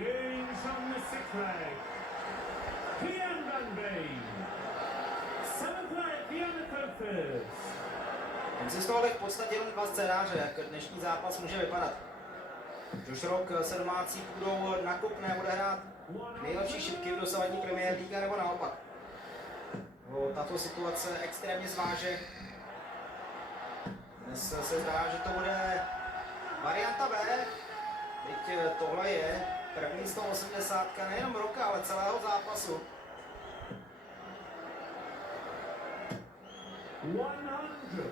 Games on the sixth leg. Kian Van Veen. Seventh leg, Kian Third. Existovaly v podstatě jenom dva scénáře, jak dnešní zápas může vypadat. Josh Rock se domácí půdou nakopne odehrát nejlepší šipky v dosavadní Premier League, nebo naopak. Tato situace extrémně zváže. Dnes se zdá, že to bude varianta B. Teď tohle je první 180 nejenom Rocka, ale celého zápasu. 100.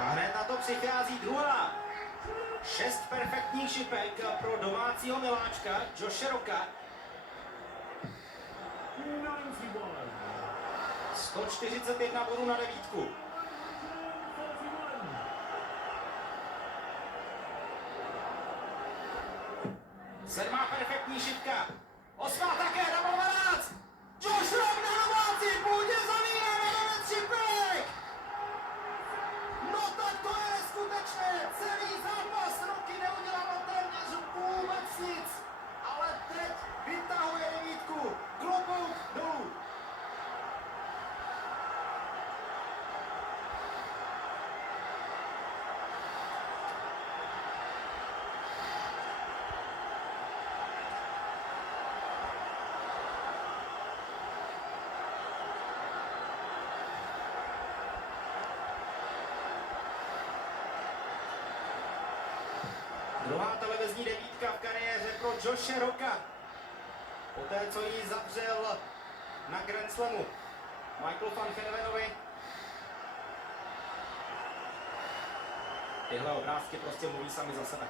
A hned na to přichází druhá. 6 perfektních šipek pro domácího miláčka Joshe Rocka. 141 bodů na devítku. Sedmá perfektní šipka. Osmá také double 12. Josh Rock na domácí půdě zavírá na 9 šipek. No tak to je neskutečné. Celý zápas Rocky neudělal téměř vůbec nic. Ale teď vytahuje devítku. Klobouk dolů. Druhá televizní devítka v kariéře pro Joshe Rocka. Poté, co ji zavřel na Grand Slamu Michael van Gerwenovi. Tyhle obrázky prostě mluví sami za sebe.